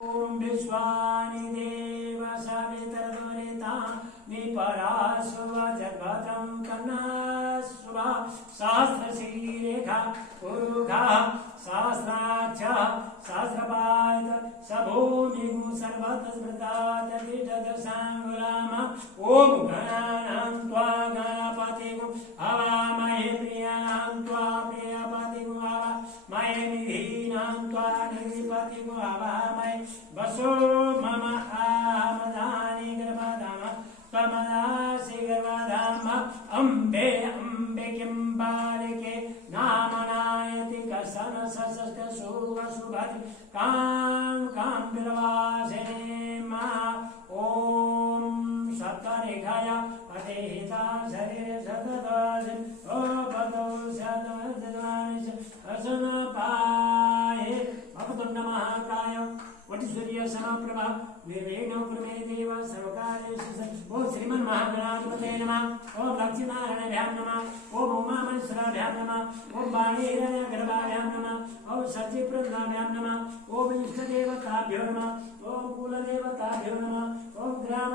ओम विश्वानि देव सवितर्दुरिता निपराशुभ जगभद्रं कन्नाशुभ सहस्रशीरेखा पुरुखा सहस्राक्ष सहस्रपाद सभूमिगु सर्वतस्मृतातीर्थसाङ्गुलाम ओम गणानां त्वा गणपतिगु हवामहे प्रियाणां त्वा प्रियपतिगु हवामहे निधीनां त्वा निधिपतिगु हवामहे वसो मम आमदानि गर्भधाम त्वमदासि गर्भधाम अम्बे अम्बिकिं बालिके नामनायति कसन सशस्त शुभ शुभति कां कां बिलवासिने मा ओम सप्तरेखाय पतेहिता शरीर सतदासि ओ पदौ सतदानि असन पाये भवतु महाकाय वटसूर्य समप्रभा निर्विघ्नं कुरु मे देव सर्वकार्येषु ओम श्रीमन् महागणाधिपतये नमः ओम लक्ष्मीनारायणाभ्यां नमः ओम उमामहेश्वराभ्यां नमः ओम वाणीहिरण्यगर्भाभ्यां नमः ओम सच्चिप्रदाभ्यां नमः ओम इष्टदेवताभ्यो नमः ओम कुलदेवताभ्यो नमः ओम ग्राम